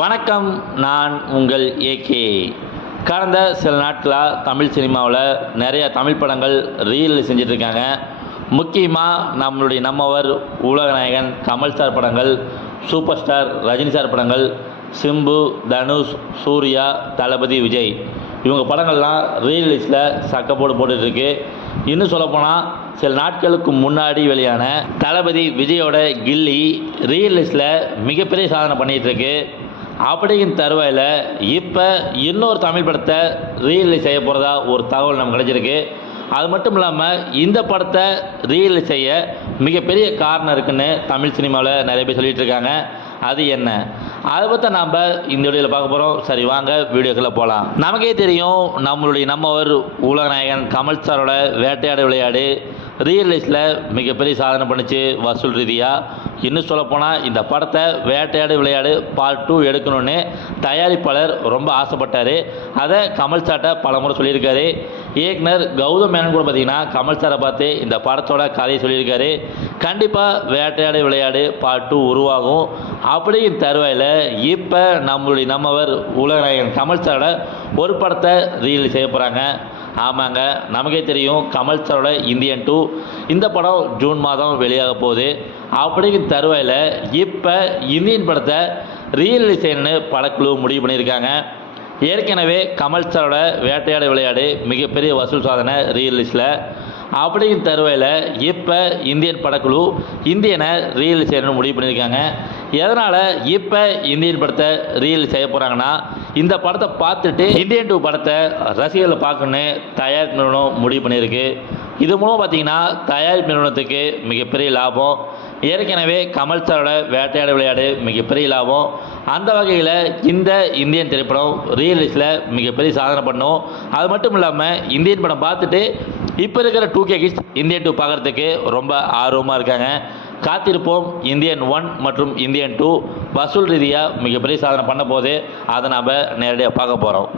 வணக்கம் நான் உங்கள் ஏகே கடந்த சில நாட்களாக தமிழ் சினிமாவில் நிறைய தமிழ் படங்கள் ரீல் செஞ்சிட்ருக்காங்க. முக்கியமாக நம்மளுடைய நம்மவர் உலகநாயகன் கமல் சார் படங்கள் சூப்பர் ஸ்டார் ரஜினி சார் படங்கள் சிம்பு தனுஷ் சூர்யா தளபதி விஜய். இவங்க படங்கள்லாம் ரீலிஸ்டில் சக்கப்போடு போட்டுட்ருக்கு. இன்னும் சொல்லப்போனால் சில நாட்களுக்கு முன்னாடி வெளியான தளபதி விஜயோட கில்லி ரீலிஸ்டில் மிகப்பெரிய சாதனை பண்ணிகிட்ருக்கு அப்படிங்கிற தருவாயில் இப்போ இன்னொரு தமிழ் படத்தை ரீரிலீஸ் செய்ய போகிறதா ஒரு தகவல் நமக்கு கிடைச்சிருக்கு. அது மட்டும் இல்லாமல் இந்த படத்தை ரீரிலீஸ் செய்ய மிகப்பெரிய காரணம் இருக்குன்னு தமிழ் சினிமாவில் நிறைய பேர் சொல்லிட்டு இருக்காங்க. அது என்ன? அதை பற்றி நாம் இந்த வீடியோவில் பார்க்க போகிறோம் சரி வாங்க வீடியோக்குள்ளே போகலாம் நமக்கே தெரியும் நம்மளுடைய நம்மவர் உலகநாயகன் கமல் சாரோட வேட்டையாடு விளையாடு ரியலிஸ்டில் மிகப்பெரிய சாதனை பண்ணுச்சு வசூல் ரீதியாக இன்னும் சொல்லப்போனால் இந்த படத்தை வேட்டையாடு விளையாடு பார்ட் டூ எடுக்கணும்னு தயாரிப்பாளர் ரொம்ப ஆசைப்பட்டார். அதை கமல் சாட்டை பல முறை சொல்லியிருக்காரு. இயக்குனர் கௌதம் மேனன் கூட பார்த்தீங்கன்னா கமல் சாரை பார்த்து இந்த படத்தோட கதையை சொல்லியிருக்காரு. கண்டிப்பாக வேட்டையாடு விளையாடு பார்ட் டூ உருவாகும். அப்படிங்கிற தருவாயில் இப்போ நம்மளுடைய நம்மவர் உலகநாயகன் கமல் சாரோட ஒரு படத்தை ரீல் செய்ய போகிறாங்க ஆமாங்க நமக்கே தெரியும் கமல் சாரோட இந்தியன் டூ. இந்த படம் ஜூன் மாதம் வெளியாக போகுது. அப்படிங்கிற தருவாயில் இப்போ இந்தியன் படத்தை ரீரிலீஸ் செய்யணும்னு படக்குழு முடிவு பண்ணியிருக்காங்க. ஏற்கனவே கமல் சாரோட வேட்டையாடு விளையாடு மிகப்பெரிய வசூல் சாதனை ரீரிலீஸில் அப்படிங்கிற தருவாயில் இப்போ இந்தியன் படக்குழு இந்தியனை ரீரிலீஸ் செய்யணும்னு முடிவு பண்ணியிருக்காங்க. எதனால் இப்போ இந்தியன் படத்தை ரீல் செய்ய போகிறாங்கன்னா இந்த படத்தை பார்த்துட்டு இந்தியன் டூ படத்தை ரசிகர்களை பார்க்கணுன்னு தயாரிப்பு நிறுவனம் முடிவு பண்ணியிருக்கு. இது மூலம் பார்த்தீங்கன்னா தயாரிப்பு நிறுவனத்துக்கு மிகப்பெரிய லாபம். ஏற்கனவே கமல் சாரோட வேட்டையாடு விளையாடு மிகப்பெரிய லாபம். அந்த வகையில் இந்த இந்தியன் திரைப்படம் ரியலிஸ்டில் மிகப்பெரிய சாதனை பண்ணும். அது மட்டும் இல்லாமல் இந்தியன் படம் பார்த்துட்டு இப்போ இருக்கிற two K kids Indian two பார்க்குறதுக்கு ரொம்ப ஆர்வமாக இருக்காங்க. காத்திருப்போம் இந்தியன் ஒன் மற்றும் இந்தியன் டூ வசூல் ரீதியாக மிகப்பெரிய சாதனை பண்ண போது அதை நாம் நேரடியாக பார்க்க போகிறோம்